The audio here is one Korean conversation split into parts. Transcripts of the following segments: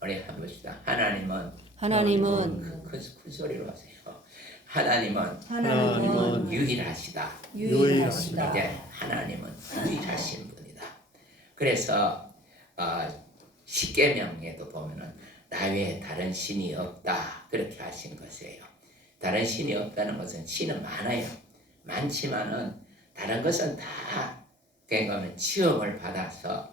우리 한번 봅시다. 하나님은 하나님은 큰 소리로 하세요. 하나님은 유일하시다. 유일하시다. 이제 하나님은 유일하신 분이다. 그래서 십계명에도 보면은 나 외에 다른 신이 없다 그렇게 하신 것이에요. 다른 신이 없다는 것은 신은 많아요. 많지만은 다른 것은 다 그러니까 치험을 받아서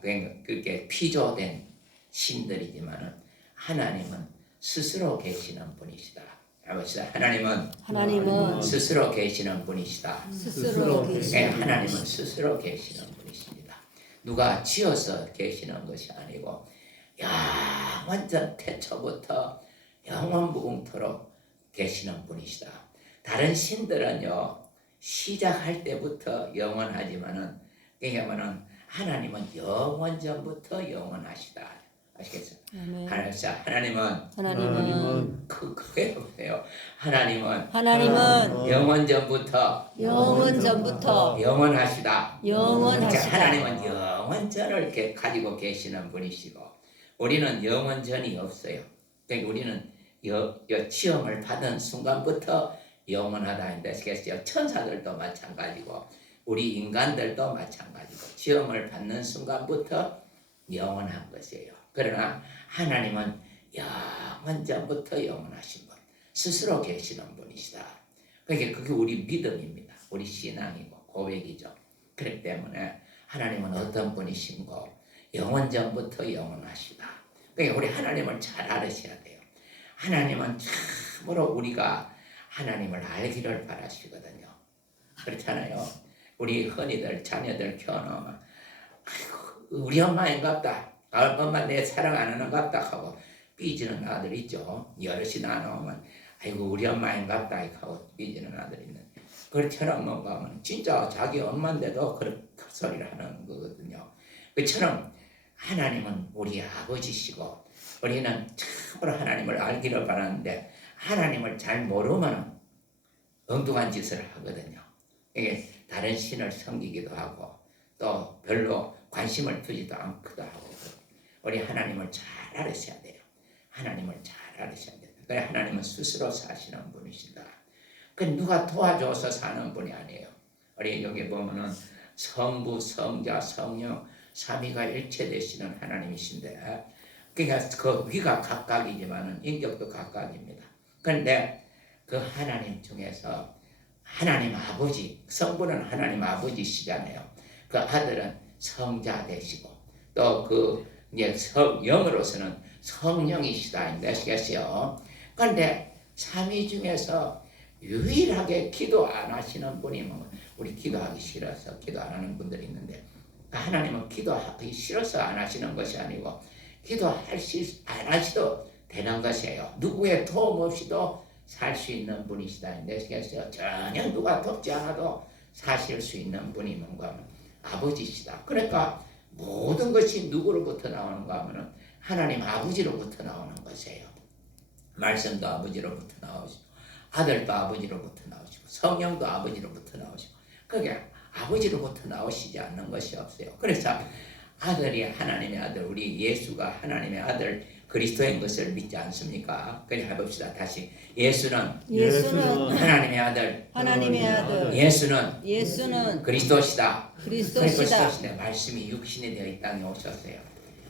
그게 피조된 신들이지만은 하나님은 스스로 계시는 분이시다. 아버지다. 하나님은 스스로 계시는 분이시다. 스스로 네, 계시는 하나님은 스스로 계시는 분이십니다. 누가 지어서 계시는 것이 아니고 완전 태초부터 영원무궁토록 계시는 분이시다. 다른 신들은요 시작할 때부터 영원하지만은 그러니까는 하나님은 영원 전부터 영원하시다. 아시겠어요? 하나님은 크게 보세요. 하나님은 영원 전부터 영원하시다. 하나님은 영원전을 이렇게 가지고 계시는 분이시고 우리는 영원전이 없어요. 그러니까 우리는 시험을 받은 순간부터 영원하다 했겠어요. 천사들도 마찬가지고 우리 인간들도 마찬가지고 시험을 받는 순간부터 영원한 것이에요. 그러나 하나님은 영원전부터 영원하신 분, 스스로 계시는 분이시다. 그게 우리 믿음입니다. 우리 신앙이고 고백이죠. 그렇기 때문에 하나님은 어떤 분이신고 영원전부터 영원하시다. 그러니까 우리 하나님을 잘 알으셔야 돼요. 하나님은 참으로 우리가 하나님을 알기를 바라시거든요. 그렇잖아요. 우리 흔히들 자녀들 키워놓으면 아이고 우리 엄마인갑다. 엄마 내 사랑 안 하는갑다 하고 삐지는 아들 있죠. 여럿이 나누면 아이고 우리 엄마인갑다 하고 삐지는 아들 있는. 그처럼 뭔가 하면 진짜 자기 엄마인데도 그런 소리를 하는 거거든요. 그처럼 하나님은 우리 아버지시고 우리는 참으로 하나님을 알기를 바라는데 하나님을 잘 모르면 엉뚱한 짓을 하거든요. 이게 다른 신을 섬기기도 하고 또 별로 관심을 두지도 않기도 하고 우리 하나님을 잘 알으셔야 돼요. 하나님을 잘 알으셔야 돼요. 그래 하나님은 스스로 사시는 분이시다. 그 누가 도와줘서 사는 분이 아니에요. 우리 여기 보면은 성부, 성자, 성령 삼위가 일체되시는 하나님이신데 그러니까 그 위가 각각이지만은 인격도 각각입니다. 그런데 그 하나님 중에서 하나님 아버지, 성부는 하나님 아버지시잖아요. 그 아들은 성자 되시고 또 그 이제 영으로서는 성령이시다 아시겠어요? 그런데 삼위 중에서 유일하게 기도 안 하시는 분이 우리 기도하기 싫어서 기도 안 하는 분들이 있는데 하나님은 기도하기 싫어서 안 하시는 것이 아니고 안 하셔도 되는 것이에요. 누구의 도움 없이도 살 수 있는 분이시다. 아시겠어요? 전혀 누가 돕지 않아도 사실 수 있는 분이 뭔가 하면 아버지시다. 그러니까 모든 것이 누구로부터 나오는가 하면 하나님 아버지로부터 나오는 것이에요. 말씀도 아버지로부터 나오시고 아들도 아버지로부터 나오시고 성령도 아버지로부터 나오시고 그게 아버지로부터 나오시지 않는 것이 없어요. 그래서 아들이 하나님의 아들, 우리 예수가 하나님의 아들 그리스도인 것을 믿지 않습니까? 그래 해봅시다. 다시 예수는 하나님의 아들, 예수는 그리스도시다. 그리스도시다. 말씀이 육신이 되어 이 땅에 오셨어요.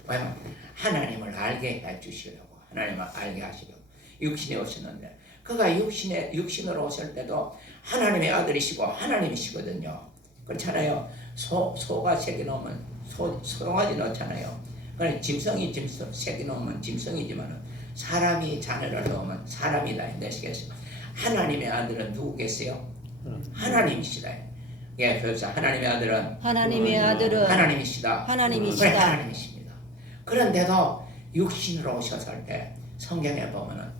왜냐면 하나님을 알게 해주시려고, 하나님을 알게 하시려고 육신에 오셨는데 그가 육신으로 오실 때도 하나님의 아들이시고 하나님이시거든요. 그렇잖아요. 소가 새끼 놓으면 송아지 넣잖아요. 그러니까 짐승이 새끼 놓으면 짐승이지만 사람이 자녀를 넣으면 사람이다. 아시겠어요? 하나님의 아들은 누구 계세요? 하나님이시다. 예, 그래서 하나님의 아들은 하나님이시다. 하나님이십니다. 그런데도 육신으로 오셨을 때 성경에 보면은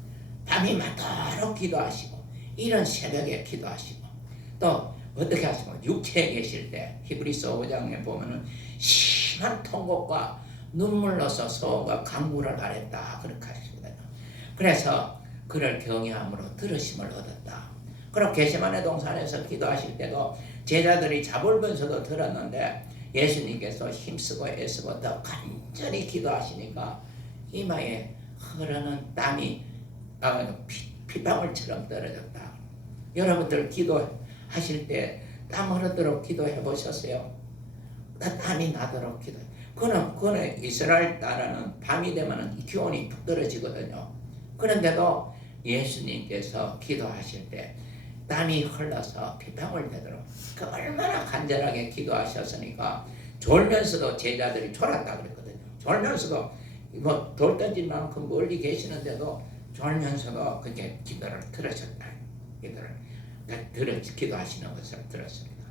밤이 맞도록 기도하시고 이런 새벽에 기도하시고 또 어떻게 하시고 육체에 계실 때 히브리서 5장에 보면은 심한 통곡과 눈물로서 소원과 간구를 가렸다 그렇게 하시거든요. 그래서 그를 경외함으로 들으심을 얻었다. 그럼 게세마네 동산에서 기도하실 때도 제자들이 자볼면서도 들었는데 예수님께서 힘쓰고 애쓰고 더 간절히 기도하시니까 이마에 흐르는 땀이 피방울처럼 떨어졌다. 여러분들 기도하실 때 땀 흐르도록 기도해 보셨어요? 땀이 나도록 기도. 그는 이스라엘 나라는 밤이 되면 기온이 푹 떨어지거든요. 그런데도 예수님께서 기도하실 때 땀이 흘러서 피방울 되도록 그 얼마나 간절하게 기도하셨으니까 졸면서도 제자들이 졸았다 그랬거든요. 졸면서도 뭐 돌 던질 만큼 멀리 계시는데도 졸면서도 그렇게 기도를 들으셨다. 기도하시는 것을 들었습니다.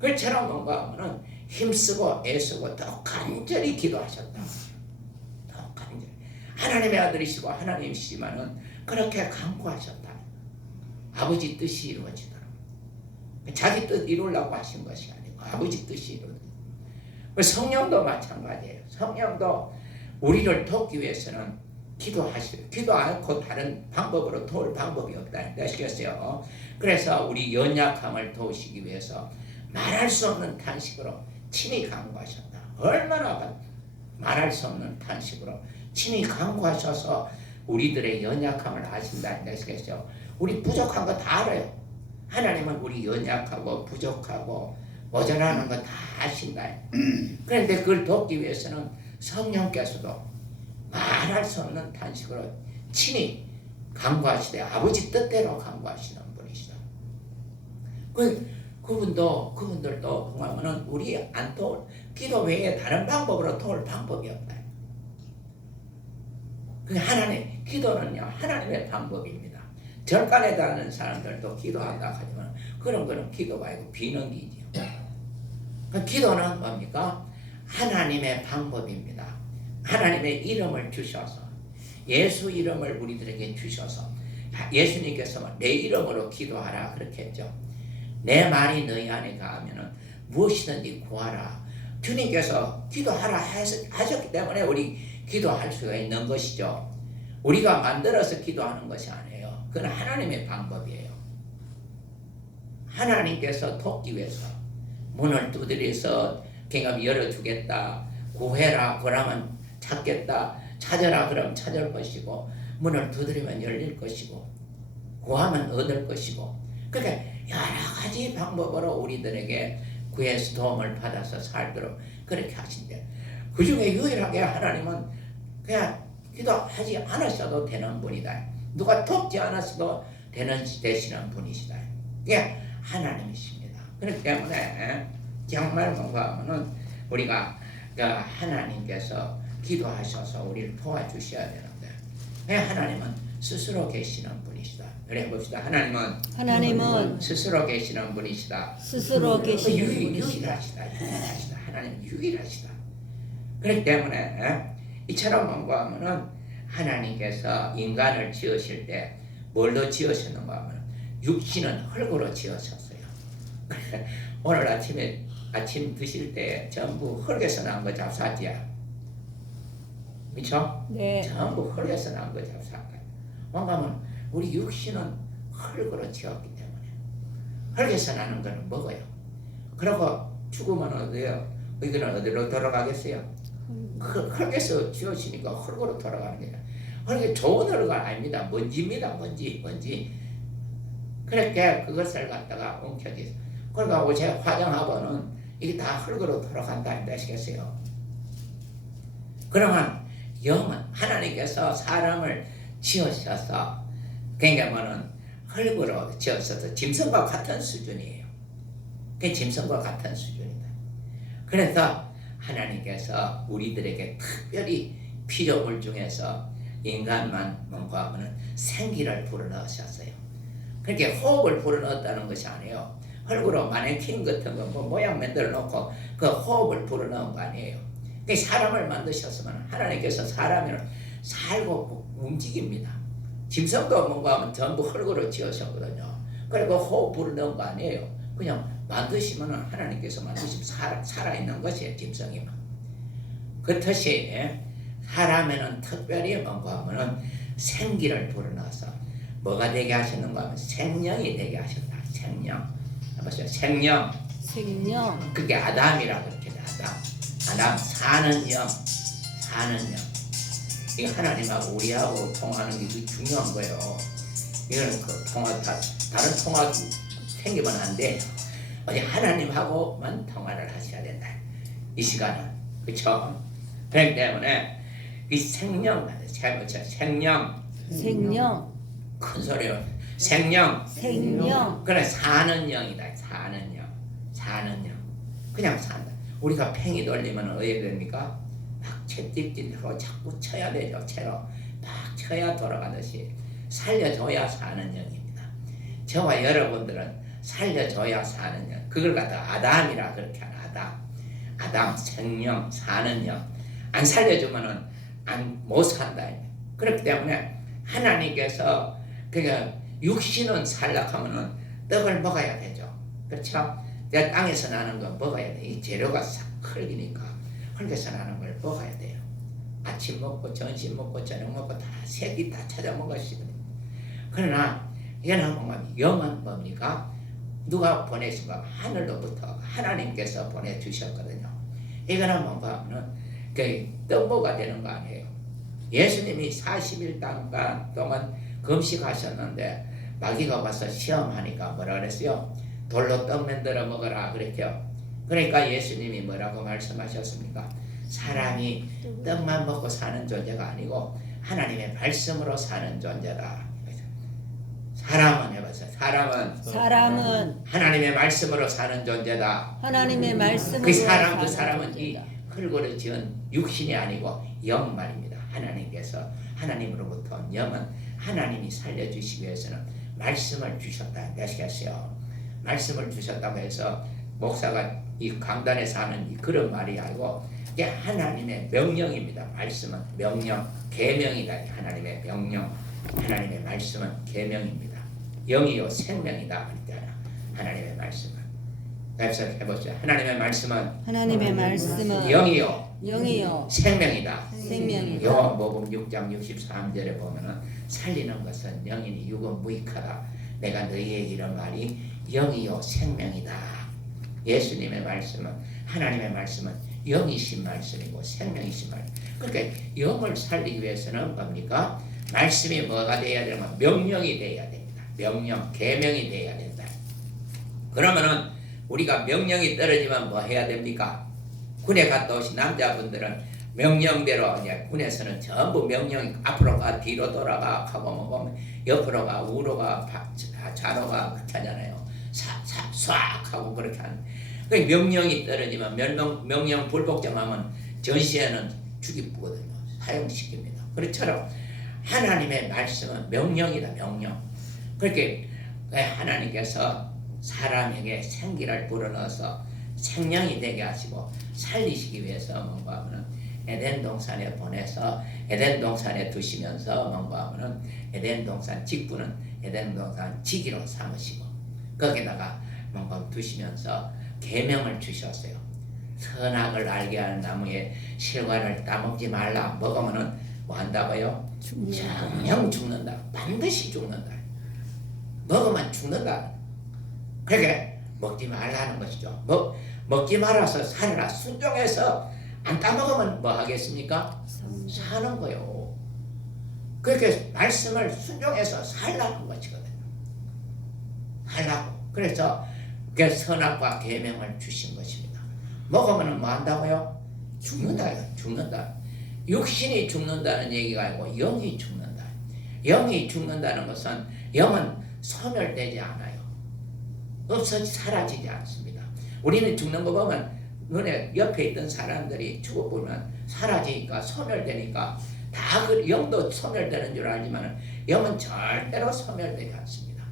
그처럼 뭔가 하면은 힘쓰고 애쓰고 더 간절히 기도하셨다. 더 간절히. 하나님의 아들이시고 하나님이시지만은 그렇게 간구하셨다. 아버지 뜻이 이루어지도록. 자기 뜻 이루려고 하신 것이 아니고 아버지 뜻이 이루어지도록. 성령도 마찬가지예요. 성령도 우리를 돕기 위해서는 기도하시고 기도 않고 다른 방법으로 도울 방법이 없다. 아시겠어요? 그래서 우리 연약함을 도우시기 위해서 말할 수 없는 탄식으로 친히 간구하셨다. 얼마나 말할 수 없는 탄식으로 친히 간구하셔서 우리들의 연약함을 아신다. 아시겠어요? 우리 부족한 거 다 알아요. 하나님은 우리 연약하고 부족하고 모자라는 거 다 아신다. 그런데 그걸 돕기 위해서는 성령께서도 말할 수 없는 탄식으로 친히 간구하시되 아버지 뜻대로 간구하시는 분이시다. 그분들도 보면은 우리 안 도울 기도 외에 다른 방법으로 도울 방법이 없다. 하나님 기도는요 하나님의 방법입니다. 절간에 다니는 사람들도 기도한다 하지만 그런 거는 기도가 아니고 비능기지요. 기도는 뭡니까? 하나님의 방법입니다. 하나님의 이름을 주셔서 예수 이름을 우리들에게 주셔서 예수님께서 내 이름으로 기도하라 그렇게 했죠. 내 말이 너희 안에 가면은 무엇이든지 구하라. 주님께서 기도하라 하셨기 때문에 우리 기도할 수가 있는 것이죠. 우리가 만들어서 기도하는 것이 아니에요. 그건 하나님의 방법이에요. 하나님께서 돕기 위해서 문을 두드려서 그냥 열어주겠다. 구해라 그러면 찾겠다. 찾아라 그러면 찾을 것이고 문을 두드리면 열릴 것이고 구하면 얻을 것이고 그러니까 여러 가지 방법으로 우리들에게 구해서 도움을 받아서 살도록 그렇게 하신대. 그 중에 유일하게 하나님은 그냥 기도하지 않으셔도 되는 분이다. 누가 돕지 않았어도 되시는 분이시다. 이게 하나님이십니다. 그렇기 때문에 정말 뭔가 하면은 우리가 하나님께서 기도하셔서 우리를 도와주셔야 되는데 하나님은 스스로 계시는 분이시다. 그래 봅시다. 하나님은 스스로 계시는 분이시다. 스스로 계시는 유일하시다. 하나님 유일하시다. 그렇기 때문에 이처럼 뭔가 하면은 하나님께서 인간을 지으실 때 뭘로 지으셨는가 하면 육신은 흙으로 지으셨어요. 오늘 아침 드실 때 전부 흙에서 난 거 잡사지야. 그렇죠? 네. 전부 흙에서 난 거 잡사가. 뭔가면 우리 육신은 흙으로 지었기 때문에 흙에서 나는 거는 먹어요. 그리고 죽으면 어디요? 이거는 어디로 돌아가겠어요? 흙에서 지어지니까 흙으로 돌아가는 거예요. 그러니까 좋은 흙은 아닙니다. 먼지입니다. 먼지. 그렇게 그것을 갖다가 엉켜지. 그러니까 제 화장하고는 이게 다 흙으로 돌아간다. 아시겠어요? 그러면 영은 하나님께서 사람을 지으셔서 그러니까 흙으로 지으셔서 짐승과 같은 수준이에요. 그 짐승과 같은 수준이다. 그래서 하나님께서 우리들에게 특별히 피조물 중에서 인간만 뭔가 하면 생기를 불어넣으셨어요. 그렇게 호흡을 불어넣었다는 것이 아니에요. 흙으로 마네킹 같은 거 모양 만들어 놓고 그 호흡을 불어넣은 거 아니에요. 그 사람을 만드셨으면 하나님께서 사람을 살고 움직입니다. 짐승도 뭔가 하면 전부 흙으로 지으셨거든요. 그리고 호흡 불어넣은 거 아니에요. 그냥 만드시면 하나님께서 만드시면 살아있는 것이에요. 짐승이. 그렇듯이 사람에는 특별히 뭔가 하면 생기를 불어넣어서 뭐가 되게 하셨는가 하면 생명이 되게 하셨다. 생명. 보세요. 생명. 그게 아담이라고 그렇게 돼. 아담 사는 영. 이 하나님하고 우리하고 통하는 게 중요한 거예요. 이거는 다른 통화 생기면 안 돼요. 어디 하나님하고만 통화를 하셔야 된다. 이 시간은 그렇죠. 그렇기 때문에 이 생명 생명, 큰 소리로 생명. 생명, 그래 사는 영이다. 사는 영. 그냥 산다. 우리가 팽이 돌리면 어떻게 됩니까? 막 채찍질로 자꾸 쳐야 되죠. 채로 막 쳐야 돌아가듯이 살려줘야 사는 영입니다. 저와 여러분들은 살려줘야 사는 영. 그걸 갖다 아담이라 그렇게 하는 아담 생명 사는 영. 안 살려주면은 못 산다. 그렇기 때문에 하나님께서 그러니까 육신은 살락하면은 떡을 먹어야 되죠. 그렇죠? 내가 땅에서 나는 거 먹어야 돼. 이 재료가 싹 흘리니까 흙에서 나는 걸 먹어야 돼요. 아침 먹고 점심 먹고 저녁 먹고 다 새끼 다 찾아 먹으시거든요. 그러나 얘는 뭔가 영은 뭡니까? 누가 보내신가? 하늘로부터 하나님께서 보내주셨거든요. 이거는 뭔가 하면 떡모가 되는 거 아니에요. 예수님이 40일 동안 금식하셨는데 마귀가 와서 시험하니까 뭐라 그랬어요? 돌로 떡 만들어 먹어라 그랬죠. 그러니까 예수님이 뭐라고 말씀하셨습니까? 사람이 떡만 먹고 사는 존재가 아니고 하나님의 말씀으로 사는 존재다. 사람은 해봤어요. 사람은 하나님의 말씀으로 사는 존재다. 하나님의 말씀으로 그 사는 사람은 이 존재다. 흙으로 지은 육신이 아니고 영 말입니다. 하나님으로부터 영은 하나님이 살려주시기 위해서는 말씀을 주셨다. 아시겠어요? 말씀을 주셨다고 해서 목사가 이 강단에서 하는 그런 말이 아니고 이게 하나님의 명령입니다. 말씀은 명령, 계명이다. 하나님의 명령, 하나님의 말씀은 계명입니다. 영이요 생명이다. 그랬잖아. 하나님의 말씀은. 그래서 해보죠. 하나님의 말씀은 영이요 생명이다. 요한복음 6장 63절에 보면은 살리는 것은 영이니 육은 무익하다. 내가 너희에게 이런 말이 영이요 생명이다. 예수님의 말씀은 하나님의 말씀은 영이신 말씀이고 생명이신 말씀. 그러니까 영을 살리기 위해서는 뭡니까? 말씀이 뭐가 돼야 되냐면 명령이 돼야 됩니다. 명령, 계명이 돼야 된다. 그러면은 우리가 명령이 떨어지면 뭐 해야 됩니까? 군에 갔다 오신 남자분들은 명령대로 이제 군에서는 전부 명령 앞으로 가 뒤로 돌아가 하고 뭐 옆으로 가 우로 가 좌로 가 그렇게 하잖아요. 싹 하고 그렇게 하는. 그 명령이 떨어지면 명령 불복종하면 전시에는 죽이거든요. 사형시킵니다. 그렇처럼 하나님의 말씀은 명령이다. 명령. 그렇게 하나님께서 사람에게 생기를 불어넣어서 생명이 되게 하시고 살리시기 위해서 뭔가 하면은 에덴 동산에 보내서 에덴 동산에 두시면서 뭔가 하면은 에덴 동산 직분은 에덴 동산 지기로 삼으시고 거기다가 뭔가 두시면서 계명을 주셨어요. 선악을 알게 하는 나무의 실과를 따먹지 말라. 먹으면은 뭐 한다고요? 정령 죽는다. 반드시 죽는다. 먹으면 죽는다. 그렇게 먹지 말라는 것이죠. 먹지 말아서 살아라. 순종해서 안 따먹으면 뭐 하겠습니까? 사는 거요. 그렇게 말씀을 순종해서 살라는 것이거든요. 살라고. 그래서 그 선악과 계명을 주신 것입니다. 먹으면 뭐 한다고요? 죽는다. 육신이 죽는다는 얘기가 아니고 영이 죽는다. 영이 죽는다는 것은 영은 소멸되지 않아요. 사라지지 않습니다. 우리는 죽는 거 보면 눈에 옆에 있던 사람들이 죽어보면 사라지니까 소멸되니까 다 영도 소멸되는 줄 알지만 영은 절대로 소멸되지 않습니다.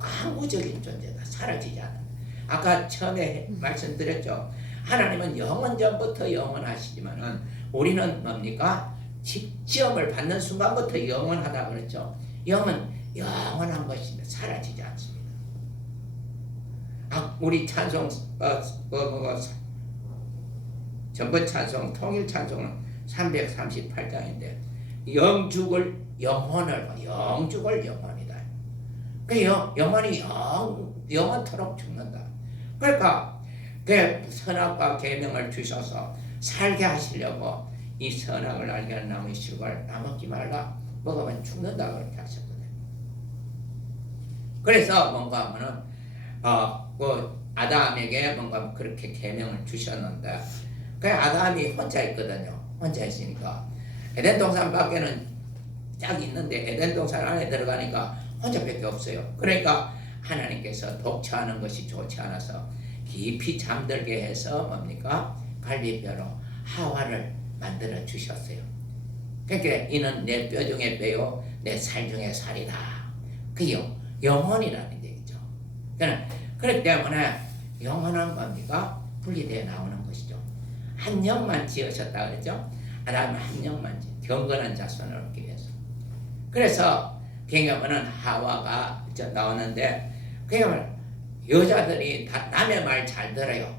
항구적인 존재다. 사라지지 않아. 아까 처음에 말씀드렸죠. 하나님은 영원 전부터 영원하시지만은 우리는 뭡니까? 시험을 받는 순간부터 영원하다 그랬죠. 영은 영원한 것입니다. 사라지지 않습니다. 우리 찬송 전번 찬송 통일 찬송은 338장인데 영죽을 영원이다. 그 영원히 영원토록 죽는다. 그러니까 그 선악과 계명을 주셔서 살게 하시려고 이 선악을 알게 하는 나무의 실과를 따먹지 말라. 먹으면 죽는다 그렇게 하셨거든요. 그래서 뭔가 하면은 그 아담에게 뭔가 그렇게 계명을 주셨는데 그 아담이 혼자 있거든요. 혼자 있으니까 에덴 동산 밖에는 쫙 있는데 에덴 동산 안에 들어가니까 혼자밖에 없어요. 그러니까 하나님께서 독처하는 것이 좋지 않아서 깊이 잠들게 해서 뭡니까? 갈비뼈로 하와를 만들어 주셨어요. 그러니까 이는 내 뼈 중에 뼈요 내 살 중에 살이다. 그 영혼이라는 얘기죠. 그렇기 때문에 영혼은 뭡니까? 분리되어 나오는 것이죠. 한 영만 지으셨다 그랬죠. 아담은 한 영만 경건한 자손을 얻기 위해서. 그래서 경험은 하와가 나오는데 그러면 여자들이 다 남의 말 잘 들어요.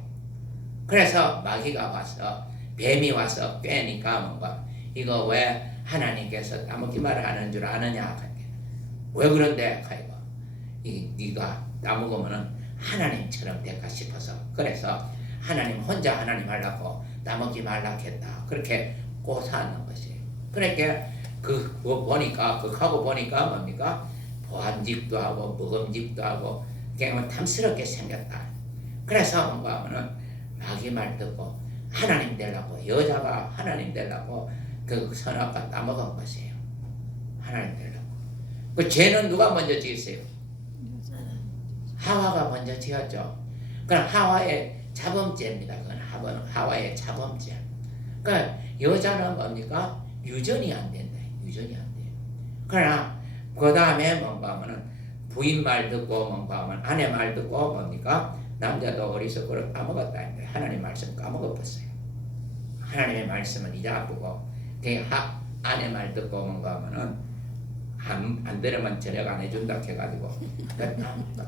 그래서 마귀가 와서 뱀이 와서 빼니까 뭔가 이거 왜 하나님께서 따먹지 말아 하는 줄 아느냐? 왜 그런데? 네가 따먹으면 하나님처럼 될까 싶어서 그래서 하나님 혼자 하나님 하려고 따먹지 말라 했다. 그렇게 꼬사하는 것이에요. 그러니까 하고 보니까 뭡니까? 보암직도 하고 먹음직도 하고 그냥 탐스럽게 생겼다. 그래서 뭔가 하면은 마귀 말 듣고 하나님 되려고 여자가 하나님 되려고 그 선악과 따먹은 것이에요. 하나님 되려고. 그 죄는 누가 먼저 지었어요? 하와가 먼저 지었죠. 그럼 하와의 자범죄입니다. 그건 하와의 자범죄. 그러니까 여자는 뭡니까? 유전이 안 된다. 유전이 안 돼요. 그러나 그 다음에 뭔가 하면은 부인 말 듣고 뭔가 하면 아내 말 듣고 뭡니까? 남자도 어리석고 까먹었다 했는데 하나님 말씀 까먹어버렸어요. 하나님의 말씀은 잊어버리고 아내 말 듣고 뭔가 하면은 안 들으면 저녁 안 해준다 해가지고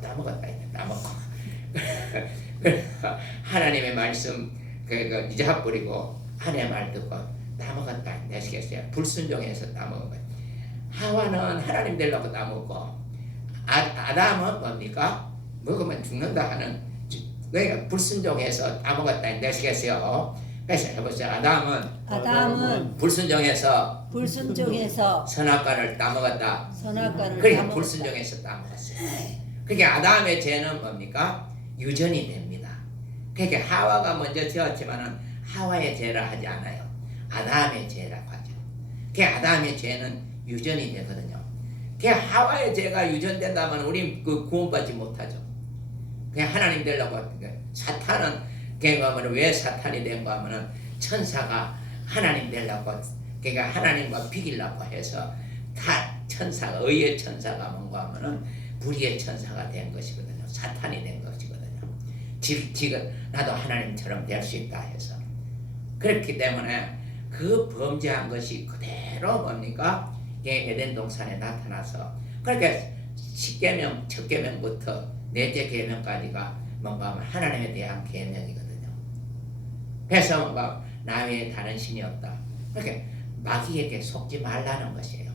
까먹었다 했는데 까먹고 하나님의 말씀 잊어버리고 아내 말 듣고 따먹었다 했겠어요. 불순종해서 따먹은 거예요. 하와는 하나님 되려고 따먹고 아담은 뭡니까? 먹으면 죽는다 하는 그러니까 불순종해서 따먹었다 했겠어요. 그래서 해보세요. 아담은 불순종해서 선악과를 따먹었다. 그러니까 불순종해서 따먹었어요. 그러니까 아담의 죄는 뭡니까? 유전이 됩니다. 그러니까 하와가 먼저 지었지만은 하와의 죄라 하지 않아요. 아담의 죄라고 하죠. 그러니까 아담의 죄는 유전이 되거든요. 그러니까 하와의 죄가 유전된다면 우린 그 구원받지 못하죠. 그냥 하나님 되려고 사탄은 그러니까 왜 사탄이 된가 하면은 천사가 하나님 되려고 그러니까 하나님과 비기려고 해서 다 천사가 의의 천사가 뭔가 하면은 불의의 천사가 된 것이거든요. 사탄이 된 것이거든요. 지금 나도 하나님처럼 될 수 있다 해서 그렇기 때문에 그 범죄한 것이 그대로 뭡니까? 에덴 동산에 나타나서 그러니까 10계명, 첫 계명부터 넷째 계명까지가 뭔가 하나님에 대한 계명이거든요. 그래서 뭔가 나 외에 다른 신이 없다. 그러니까 마귀에게 속지 말라는 것이에요.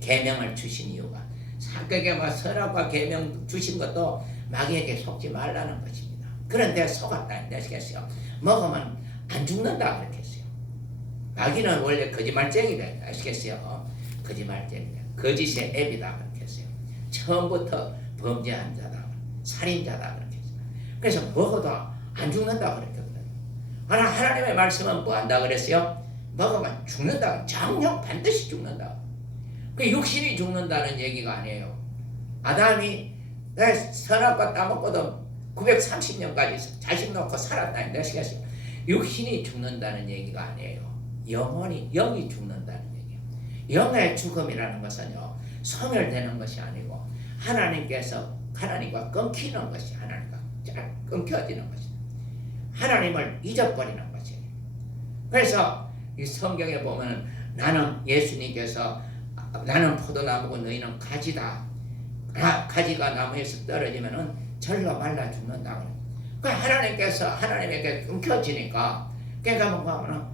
계명을 주신 이유가 사극에 선악과 계명 주신 것도 마귀에게 속지 말라는 것입니다. 그런데 속았다 하시겠어요. 먹으면 안 죽는다 그렇게 했어요. 마귀는 원래 거짓말쟁이다 아시겠어요? 거짓말쟁이다. 거짓의 앱이다 그렇게 했어요. 처음부터 범죄한 자다. 살인자다 그렇게 했어요. 그래서 먹어도 안 죽는다 그랬거든요. 하나님의 말씀은 뭐 한다 그랬어요? 먹으면 죽는다. 정령 반드시 죽는다. 그 육신이 죽는다는 얘기가 아니에요. 아담이 선악과 따먹고도 930년까지 자식 놓고 살았다는 것이겠어요. 육신이 죽는다는 얘기가 아니에요. 영이 죽는다는 얘기예요. 영의 죽음이라는 것은요, 소멸되는 것이 아니고 하나님과 끊기는 것이 하나님과 잘 끊겨지는 것이에요. 하나님을 잊어버리는 것이에요. 그래서 이 성경에 보면 나는 예수님께서 나는 포도나무고 너희는 가지다. 가지가 나무에서 떨어지면은 절로 말라 죽는다. 그 하나님께서 하나님에게 끊겨지니까 그러니까 뭔가 하면은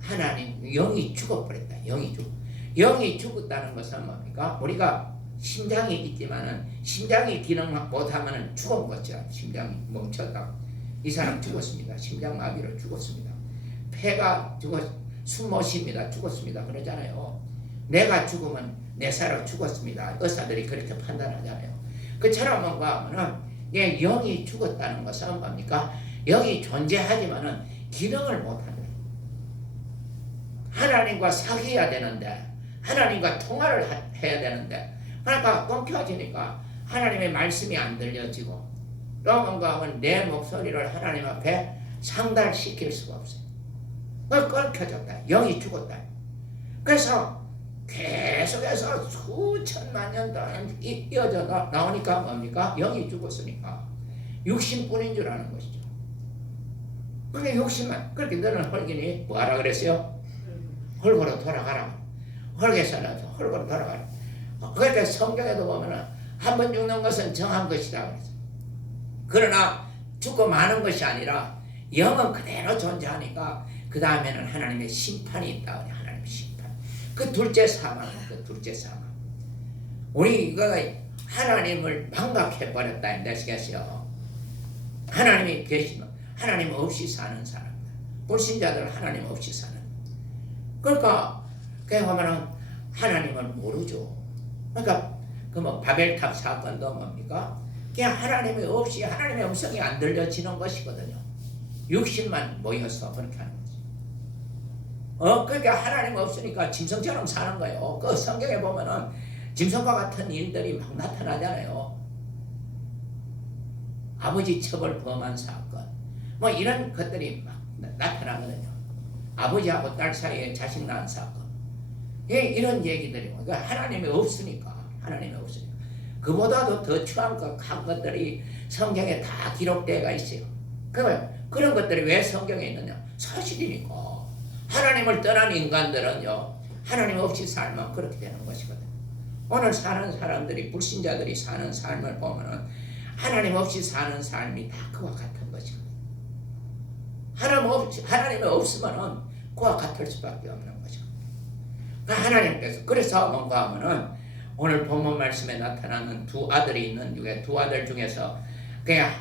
하나님 영이 죽어버렸다. 영이 죽었다는 것은 뭡니까? 우리가 심장이 있지만은 심장이 기능 못하면은 죽은 거죠. 심장이 멈췄다. 이 사람 죽었습니다. 심장마비로 죽었습니다. 폐가 숨 못 쉽니다. 죽었습니다. 그러잖아요. 내가 죽으면 내 사람 죽었습니다. 의사들이 그렇게 판단하잖아요. 그처럼 뭔가 하면은 예, 영이 죽었다는 것은 뭡니까? 영이 존재하지만은 기능을 못한다. 하나님과 사귀어야 되는데 하나님과 통화를 해야 되는데 그러니까 끊겨지니까 하나님의 말씀이 안 들려지고 또 뭔가 하면 내 목소리를 하나님 앞에 상달시킬 수가 없어요. 끊겨졌다. 영이 죽었다. 그래서 계속해서 수천만 년 동안 이어져 나오니까 뭡니까? 영이 죽었으니까 육신뿐인 줄 아는 것이죠. 그게 육신만. 그렇게 너는 헐기니 뭐하라 그랬어요? 헐거로 돌아가라. 헐게서는 헐거로 돌아가라. 그러니까 성경에도 보면은 한 번 죽는 것은 정한 것이다 그랬어요. 그러나 죽고 마는 것이 아니라 영은 그대로 존재하니까 그 다음에는 하나님의 심판이 있다. 하나님의 심판. 그 둘째 사망, 그 둘째 사망. 우리 이거 하나님을 망각해 버렸다 인데시겠어요. 하나님이 계시면 하나님 없이 사는 사람. 불신자들 하나님 없이 사는. 그러니까 그냥 보면은 하나님을 모르죠. 그러니까 그 뭐 바벨탑 사건도 뭡니까? 그냥 하나님이 없이 하나님의 음성이 안 들려지는 것이거든요. 육신만 모여서 그렇게 하는 거죠. 그러니까 하나님 없으니까 짐승처럼 사는 거예요. 그 성경에 보면은 짐승과 같은 일들이 막 나타나잖아요. 아버지 첩을 범한 사건, 뭐 이런 것들이 막 나타나거든요. 아버지하고 딸 사이에 자식 낳은 사건, 이런 얘기들이 그러니까 하나님이 없으니까. 하나님이 없으니까. 그보다도 더 추한 것들이 성경에 다 기록되어 있어요. 그런 것들이 왜 성경에 있느냐? 사실이니까. 하나님을 떠난 인간들은요, 하나님 없이 살면 그렇게 되는 것이거든. 오늘 사는 사람들이, 불신자들이 사는 삶을 보면은 하나님 없이 사는 삶이 다 그와 같은 것이거든. 하나님이 없으면은 그와 같을 수밖에 없는 것이거든. 하나님께서, 그래서 뭔가 하면은 오늘 본문 말씀에 나타나는 두 아들이 있는 중에 두 아들 중에서 그냥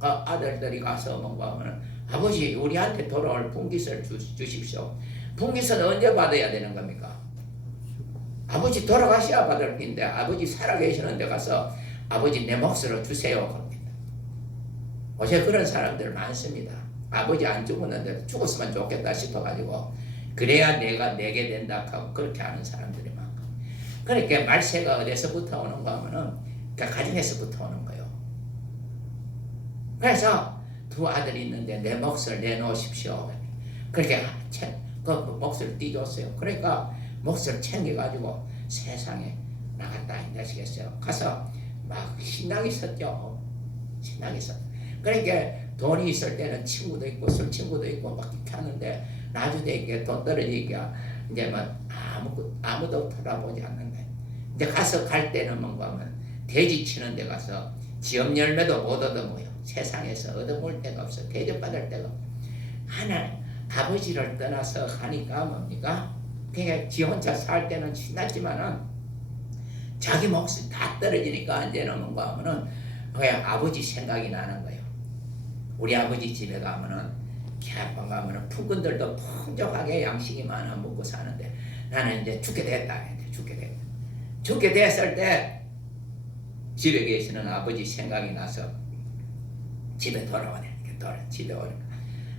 아들들이 가서 뭔가 하면 아버지 우리한테 돌아올 분깃을 주십시오. 분깃은 언제 받아야 되는 겁니까? 아버지 돌아가셔야 받을 텐데 아버지 살아계시는 데 가서 아버지 내 몫으로 주세요 겁니다. 어제 그런 사람들 많습니다. 아버지 안 죽었는데 죽었으면 좋겠다 싶어가지고 그래야 내가 내게 된다 하고 그렇게 하는 사람들이 많고. 그러니까 말세가 어디서부터 오는가 하면은 그러니까 가정에서부터 오는 거예요. 그래서 두 아들이 있는데 내 몫을 내놓으십시오. 그렇게 그 몫을 띄줬어요. 그러니까 몫을 챙겨가지고 세상에 나갔다 하시겠어요. 가서 막 신나게 썼죠. 신나게 썼. 그러니까 돈이 있을 때는 친구도 있고 술 친구도 있고 막 이렇게 하는데 나중에 이게 돈 떨어지니까 이제 뭐 아무도 돌아보지 않는데 이제 가서 갈 때는 뭔가 하면 돼지 치는 데 가서 지업 열매도 못 얻어모여. 세상에서 얻어볼 데가 없어. 대접받을 데가 없어. 하나님 아버지를 떠나서 하니까 뭡니까? 그냥 지 혼자 살 때는 신났지만은 자기 몫이 다 떨어지니까 이제는 뭔가 하면은 그냥 아버지 생각이 나는 거예요. 우리 아버지 집에 가면은 캬방 가면은 품꾼들도 풍족하게 양식이 많아 먹고 사는데 나는 이제 죽게 됐다. 죽게 됐을 때 집에 계시는 아버지 생각이 나서 집에 돌아오네. 집에 오니까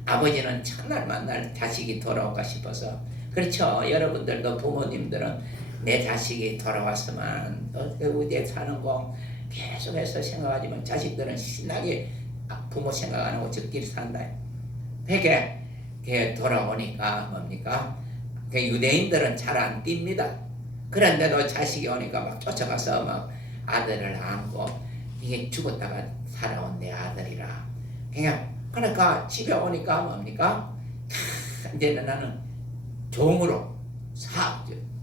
아버지는 첫날 만날 자식이 돌아올까 싶어서 그렇죠. 여러분들도 부모님들은 내 자식이 돌아왔으면 어디에 사는 거 계속해서 생각하지만 자식들은 신나게 부모 생각 안 하고 저끼리 산다. 그게 돌아오니까 뭡니까? 유대인들은 잘 안 띱니다. 그런데도 자식이 오니까 막 쫓아가서 막 아들을 안고 이게 죽었다가 살아온 내 아들이라. 그러니까 집에 오니까 뭡니까? 이제는 나는 종으로